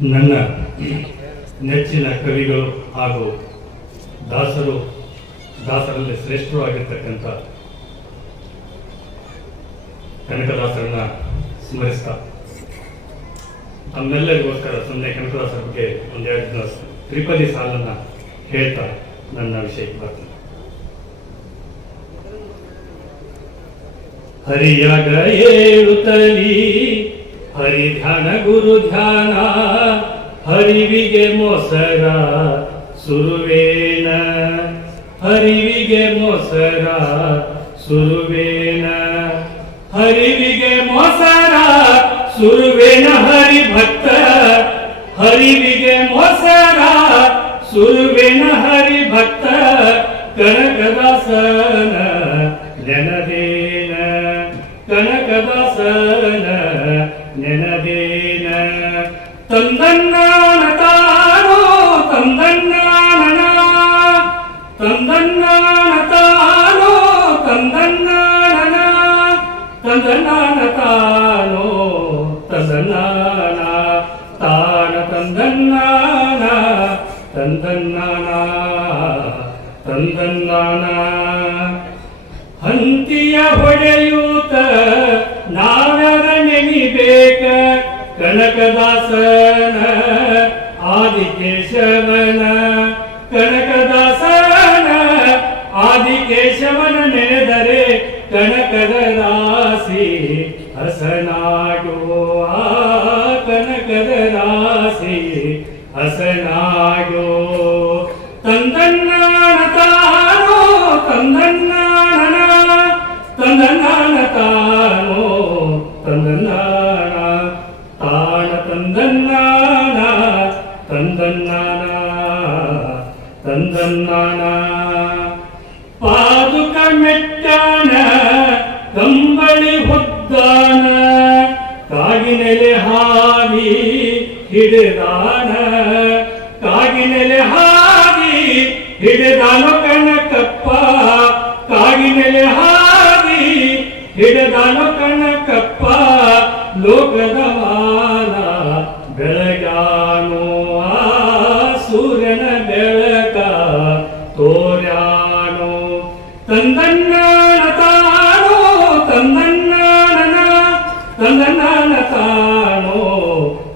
ನನ್ನ ನೆಚ್ಚಿನ ಕವಿಗಳು ಹಾಗೂ ದಾಸರು, ದಾಸರಲ್ಲಿ ಶ್ರೇಷ್ಠರು ಆಗಿರ್ತಕ್ಕಂಥ ಕನಕದಾಸರನ್ನ ಸ್ಮರಿಸ್ತಾ, ತಮ್ಮೆಲ್ಲರಿಗೋಸ್ಕರ ಸುಮ್ಮನೆ ಕನಕದಾಸರ ಬಗ್ಗೆ ಒಂದೆರಡು ದಿನ ತ್ರಿಪದಿ ಸಾಲನ್ನ ಹೇಳ್ತಾ ನನ್ನ ವಿಷಯಕ್ಕೆ ಬರ್ತೇನೆ. ಹರಿಯಾಗ ಏಳುತ್ತಲಿ ಹರಿ ಧ್ಯಾನ ಗುರು ಧ್ಯಾನ, ಹರಿವಿಗೆ ಮೊಸರ ಸುರುವೇನ. ಹರಿವಿಗೆ ಮೊಸರ ಸುರುವೇನ. ಹರಿವಿಗೆ ಮೊಸರ ಸುರುವೇನ ಹರಿ ಭಕ್ತ ಹರಿವಿಗೆ ಮೊಸರ ಸುರುವೇನ ಹರಿ ಭಕ್ತ ಕನಕದಾಸನ ಜನದೇನ ಕನಕದಾಸನ ತಂದನ್ನಾನ ತಾನೋ ತಂದನ್ನಾನ ತಂದನ್ನಾನ ತಾನೋ ತಂದನ್ನಾನ ತಾನ ತಂದನ್ನಾನ ತಂದನ್ನಾನ ತಂದನ್ನಾನ ಹಂತಿಯ ಹೊಡೆಯೂತ ನಾನರ ನೆನಿಬೇಕ, ಕನಕದಾಸನ, ಆದಿಕೇಶವನ ಕನಕದಾಸನ ಕನಕದ ರಾಶಿ ಹಸನಾಗೋ ಆ ಕನಕದ ರಾಶಿ ಹಸನಾಗೋ ತಂದನ್ನಾನ ತಾನೋ ತಂದನ್ನಾನ ತಂದನ್ನಾನ ತಾನೋ ತಂದನ್ನಾನ ತಾನ ತಂದನ್ನಾನ ತಂದನ್ನಾನ ತಂದನ್ನಾನ ಹಿಡಿದಾನ. ಕಾಗಿನೆಲೆ ಹಾದಿ ಹಿಡಿದಾನು ಕಣಕಪ್ಪ ಕಾಗಿನೆಲೆ ಹಾದಿ ಹಿಡಿದಾನು ಕಣಕಪ್ಪ ಲೋಕದ ಮಾನ ಬೆಳಗಾನೋ ಆ ಸೂರ್ಯನ ಬೆಳಕ ತೋರ್ಯಾನು. ತಂದನ್ನ ತಾನೋ ತಂದನ್ನ ತಂದನ್ನಾನ ತಾನೋ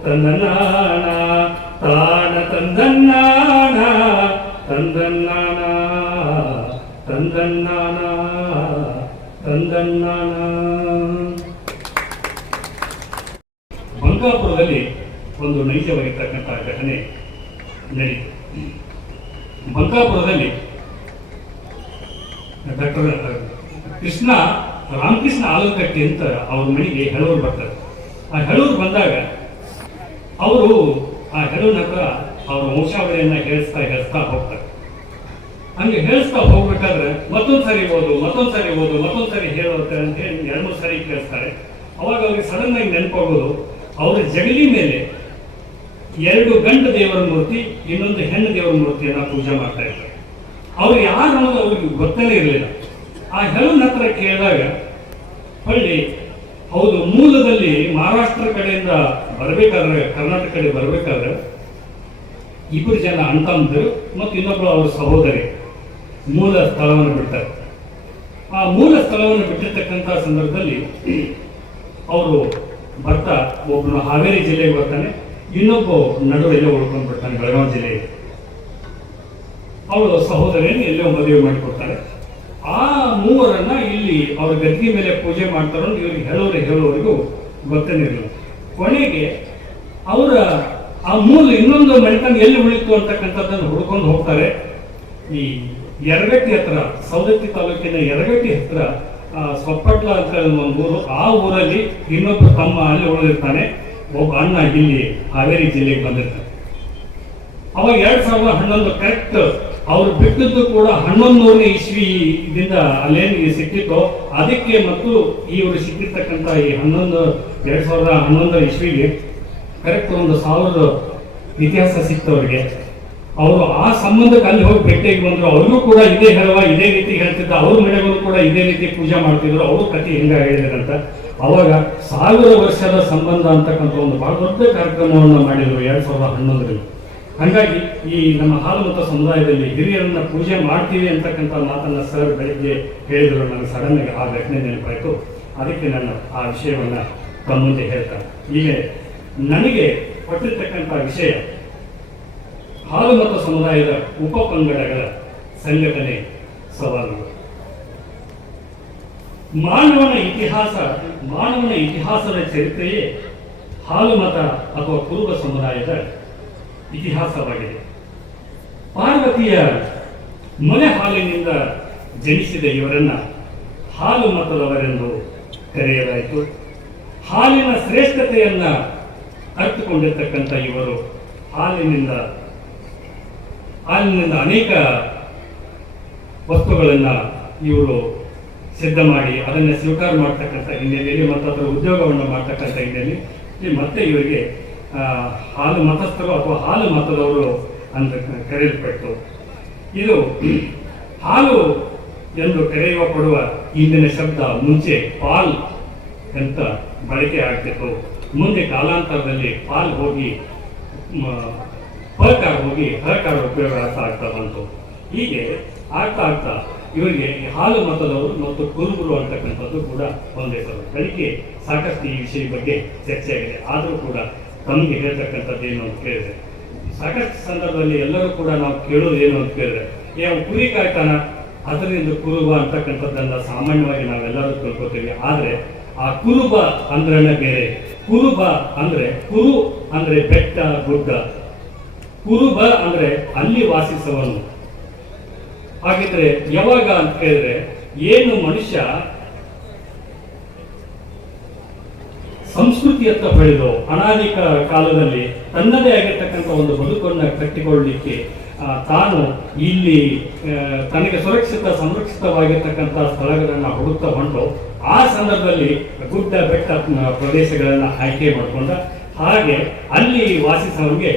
ತಂದನ್ನಾನ ತಾನ ತಂದನ್ನಾನ ತಂದನ್ನಾನ ತಂದನ್ನಾನ ತಂದನ್ನಾನ ಬಂಗಾಪುರದಲ್ಲಿ ಒಂದು ನೈಜವಾಗಿರ್ತಕ್ಕಂಥ ಘಟನೆ ನಡೆಯಿತು ಬಂಕಾಪುರದಲ್ಲಿ ಡಾಕ್ಟರ್, ಕೃಷ್ಣ, ರಾಮಕೃಷ್ಣ ಆಲೂಕಟ್ಟಿ ಅಂತ ಅವ್ರ ಮನೆಗೆ ಹೆಳೂರು ಬರ್ತಾರೆ. ಆ ಹೆಳೂರು ಬಂದಾಗ ಅವರು ಆ ಹೆಳೂರಿನ ಹತ್ರ ಅವರ ವಂಶಾವಳಿಯನ್ನ ಹೇಳಿಸ್ತಾ ಹೇಳ್ತಾ ಹೋಗ್ತಾರೆ. ಹಂಗೆ ಹೇಳಿಸ್ತಾ ಹೋಗ್ಬೇಕಾದ್ರೆ ಮತ್ತೊಂದು ಸರಿ ಓದು, ಮತ್ತೊಂದು ಸರಿ ಓದು, ಮತ್ತೊಂದು ಸರಿ ಹೇಳುತ್ತೆ ಅಂತ ಹೇಳಿ ಎರಡು ಮೂರು ಸರಿ ಕೇಳಿಸ್ತಾರೆ. ಅವಾಗ ಅವ್ರಿಗೆ ಸಡನ್ ಆಗಿ ನೆನಪಾಗೋದು, ಅವರ ಜಗಲಿ ಮೇಲೆ ಎರಡು ಗಂಡ ದೇವರ ಮೂರ್ತಿ, ಇನ್ನೊಂದು ಹೆಣ್ಣು ದೇವರ ಮೂರ್ತಿಯನ್ನ ಪೂಜೆ ಮಾಡ್ತಾ ಇದ್ದಾರೆ ಅವ್ರು ಯಾರು ಅನ್ನೋದು ಅವ್ರಿಗೆ ಗೊತ್ತಲೇ ಇರಲಿಲ್ಲ. ಆ ಹೆಲನ್ ಹತ್ರ ಕೇಳಿದಾಗ ಹೊಳ್ಳಿ ಹೌದು, ಮೂಲದಲ್ಲಿ ಮಹಾರಾಷ್ಟ್ರ ಕಡೆಯಿಂದ ಬರಬೇಕಾದ್ರೆ ಕರ್ನಾಟಕ ಕಡೆ ಬರಬೇಕಾದ್ರೆ ಇಬ್ಬರು ಜನ ಅಂತಂದರು ಮತ್ತು ಇನ್ನೊಬ್ಬರು ಅವರ ಸಹೋದರಿ ಮೂಲ ಸ್ಥಳವನ್ನು ಬಿಡ್ತಾರೆ. ಆ ಮೂಲ ಸ್ಥಳವನ್ನು ಬಿಟ್ಟಿರ್ತಕ್ಕಂಥ ಸಂದರ್ಭದಲ್ಲಿ ಅವರು ಬರ್ತಾ, ಒಬ್ಬನು ಹಾವೇರಿ ಜಿಲ್ಲೆಗೆ ಬರ್ತಾನೆ, ಇನ್ನೊಬ್ಬ ನಡುವೆಲ್ಲೇ ಉಳ್ಕೊಂಡು ಬಿಡ್ತಾನೆ, ಬೆಳಗಾವಿ ಜಿಲ್ಲೆಗೆ. ಅವಳು ಸಹೋದರಿಯನ್ನು ಎಲ್ಲೋ ಮದುವೆ ಮಾಡಿಕೊಡ್ತಾರೆ ಆ ಮೂವರನ್ನ ಇಲ್ಲಿ ಅವ್ರ ಗದ್ದಿ ಮೇಲೆ ಪೂಜೆ ಮಾಡ್ತಾರೋ ಇವ್ರಿಗೆ ಹೇಳೋರು ಹೇಳೋವರೆಗೂ ಗೊತ್ತೇನಿರಲಿಲ್ಲ ಕೊನೆಗೆ ಅವರ ಆ ಮೂಲ ಇನ್ನೊಂದು ಮನೆತನ ಎಲ್ಲಿ ಉಳಿತು ಅಂತಕ್ಕಂಥದ್ದನ್ನು ಹುಡ್ಕೊಂಡು ಹೋಗ್ತಾರೆ. ಈ ಯರಗಟ್ಟಿ ಹತ್ರ ಸೌದತ್ತಿ ತಾಲೂಕಿನ ಯರಗಟ್ಟಿ ಹತ್ರ ಸೊಪ್ಪಟ್ಲ ಅಂತ ಒಂದು ಊರು, ಆ ಊರಲ್ಲಿ ಇನ್ನೊಬ್ಬ ತಮ್ಮ ಅಲ್ಲಿ ಉಳಿದಿರ್ತಾನೆ. ಒಬ್ಬ ಅಣ್ಣ ಇಲ್ಲಿ ಹಾವೇರಿ ಜಿಲ್ಲೆಗೆ ಬಂದಿರ್ತಾನೆ. ಅವಾಗ ಎರಡ್ ಸಾವಿರದ ಹನ್ನೊಂದು ಕರೆಕ್ಟ್ ಅವ್ರು ಬಿಟ್ಟದ್ದು ಕೂಡ ಹನ್ನೊಂದು ನೂರನೇ ಇಸ್ವಿ ಇದರಿಂದ ಅಲ್ಲೇನು ಸಿಕ್ಕಿತ್ತೋ. ಅದಕ್ಕೆ ಮತ್ತು ಇವರು ಸಿಕ್ಕಿರ್ತಕ್ಕಂಥ ಈ ಹನ್ನೊಂದು, ಎರಡ್ ಸಾವಿರದ ಹನ್ನೊಂದರ ಇಸ್ವಿಗೆ ಕರೆಕ್ಟ್ ಒಂದು ಸಾವಿರದ ಇತಿಹಾಸ ಸಿಕ್ತು ಅವರು ಆ ಸಂಬಂಧಕ್ಕೆ ಅಲ್ಲಿ ಹೋಗಿ ಭೇಟಿಯಾಗಿ ಬಂದ್ರು. ಅವ್ರಿಗೂ ಕೂಡ ಇದೇ ಹೇಳುವ ಇದೇ ರೀತಿ ಹೇಳ್ತಿದ್ದ. ಅವ್ರ ಮನೆಗಳು ಕೂಡ ಇದೇ ರೀತಿ ಪೂಜೆ ಮಾಡ್ತಿದ್ರು. ಅವರು ಕತೆ ಹೆಂಗ ಹೇಳಿದ್ರಂತ. ಅವಾಗ ಸಾವಿರ ವರ್ಷದ ಸಂಬಂಧ ಅಂತಕ್ಕಂಥ ಒಂದು ಬಹಳ ದೊಡ್ಡ ಕಾರ್ಯಕ್ರಮವನ್ನು ಮಾಡಿದ್ರು ಎರಡ್ ಸಾವಿರದ ಹನ್ನೊಂದರಲ್ಲಿ. ಹಾಗಾಗಿ ಈ ನಮ್ಮ ಹಾಲುಮತ ಸಮುದಾಯದಲ್ಲಿ ಹಿರಿಯರನ್ನ ಪೂಜೆ ಮಾಡ್ತೀವಿ ಅಂತಕ್ಕಂಥ ಮಾತನ್ನ ಸರ್ ಬೆಳಿಗ್ಗೆ ಹೇಳಿದ್ರು ನನಗೆ ಸಡನ್ ಆಗಿ ಆ ಘಟನೆ ನೆನಪಾಯಿತು. ಅದಕ್ಕೆ ನಾನು ಆ ವಿಷಯವನ್ನ ತಮ್ಮ ಮುಂದೆ ಹೇಳ್ತಾರೆ ಈಗ ನನಗೆ ಕೊಟ್ಟಿರ್ತಕ್ಕಂಥ ವಿಷಯ ಹಾಲುಮತ ಸಮುದಾಯದ ಉಪ ಪಂಗಡಗಳ ಸಂಘಟನೆ ಸವಾಲುಗಳು ಮಾನವನ ಇತಿಹಾಸ, ಮಾನವನ ಇತಿಹಾಸದ ಚರಿತ್ರೆಯೇ ಹಾಲು ಮತ ಅಥವಾ ಕುರುಬ ಸಮುದಾಯದ ಇತಿಹಾಸವಾಗಿದೆ. ಪಾರ್ವತಿಯ ಮನೆ ಹಾಲಿನಿಂದ ಜನಿಸಿದ ಇವರನ್ನ ಹಾಲು ಮತದವರೆಂದು ಕರೆಯಲಾಯಿತು. ಹಾಲಿನ ಶ್ರೇಷ್ಠತೆಯನ್ನ ಅರ್ಥಕೊಂಡಿರ್ತಕ್ಕಂಥ ಇವರು ಹಾಲಿನಿಂದ ಹಾಲಿನಿಂದ ಅನೇಕ ವಸ್ತುಗಳನ್ನು ಇವರು ಸಿದ್ಧ ಮಾಡಿ ಅದನ್ನ ಸ್ವೀಕಾರ ಮಾಡ್ತಕ್ಕಂಥ ಹಿನ್ನೆಲೆಯಲ್ಲಿ ಮತ್ತು ಅದರ ಉದ್ಯೋಗವನ್ನು ಮಾಡ್ತಕ್ಕಂಥ ಹಿನ್ನೆಲೆಯಲ್ಲಿ ಮತ್ತೆ ಇವರಿಗೆ ಹಾಲು ಮತಸ್ಥರು ಅಥವಾ ಹಾಲು ಮತದವರು ಅಂತ ಕರೆಯಲ್ಪಟ್ಟು. ಇದು ಹಾಲು ಎಂದು ಕರೆಯುವ ಕೊಡುವ ಇಂದಿನ ಶಬ್ದ ಮುಂಚೆ ಪಾಲ್ ಅಂತ ಬಳಕೆ ಆಗ್ತಿತ್ತು. ಮುಂದೆ ಕಾಲಾಂತರದಲ್ಲಿ ಪಾಲ್ ಹೋಗಿ ಹಕಾರ ಹೋಗಿ ಹಕಾರ ಉಪಯೋಗ ಆಗ್ತಾ ಆಗ್ತಾ ಬಂತು. ಹೀಗೆ ಆಗ್ತಾ ಆಗ್ತಾ ಇವರಿಗೆ ಹಾಲು ಮತದವರು ಮತ್ತು ಕುರುಬರು ಅಂತಕ್ಕಂಥದ್ದು ಕೂಡ ಒಂದೇ ಕಲಿಕೆ ಸಾಕಷ್ಟು ಈ ವಿಷಯ ಬಗ್ಗೆ ಚರ್ಚೆ ಆಗಿದೆ ಆದರೂ ಕೂಡ ತಮಗೆ ಹೇಳ್ತಕ್ಕಂಥದ್ದು ಏನು ಅಂತ ಕೇಳಿದ್ರೆ ಸಾಕಷ್ಟು ಸಂದರ್ಭದಲ್ಲಿ ಎಲ್ಲರೂ ಕೂಡ ನಾವು ಕೇಳೋದು ಏನು ಅಂತ ಕೇಳಿದ್ರೆ, ಏ ಕುರಿ ಕಾಯ್ತಾನ ಅದರಿಂದ ಕುರುಬ ಅಂತಕ್ಕಂಥದ್ದನ್ನ ಸಾಮಾನ್ಯವಾಗಿ ನಾವೆಲ್ಲರೂ ತಿಳ್ಕೊತೀವಿ. ಆದ್ರೆ, ಆ ಕುರುಬ ಅಂದ್ರೆ ಬೇರೆ, ಕುರುಬ ಅಂದ್ರೆ ಕುರು ಅಂದ್ರೆ ಬೆಟ್ಟ, ಗುಡ್ಡ. ಕುರುಬ ಅಂದ್ರೆ ಅಲ್ಲಿ ವಾಸಿಸುವನು ಹಾಗಿದ್ರೆ, ಯಾವಾಗ ಅಂತ ಕೇಳಿದ್ರೆ, ಏನು ಮನುಷ್ಯ ಸಂಸ್ಕೃತಿಯತ್ತ ಬೆಳೆದು ಅನಾದಿಕ ಕಾಲದಲ್ಲಿ ತನ್ನದೇ ಆಗಿರ್ತಕ್ಕಂಥ ಒಂದು ಬದುಕನ್ನು ಕಟ್ಟಿಕೊಳ್ಳಲಿಕ್ಕೆ ತಾನು ಇಲ್ಲಿ ತನಗೆ ಸುರಕ್ಷಿತ, ಸಂರಕ್ಷಿತವಾಗಿರ್ತಕ್ಕಂಥ ಸ್ಥಳಗಳನ್ನು ಹುಡುಕ್ತಾ ಬಂದು ಆ ಸಂದರ್ಭದಲ್ಲಿ ಗುಡ್ಡ ಬೆಟ್ಟ ಪ್ರದೇಶಗಳನ್ನ ಆಯ್ಕೆ ಮಾಡಿಕೊಂಡ ಹಾಗೆ ಅಲ್ಲಿ ವಾಸಿಸೋರಿಗೆ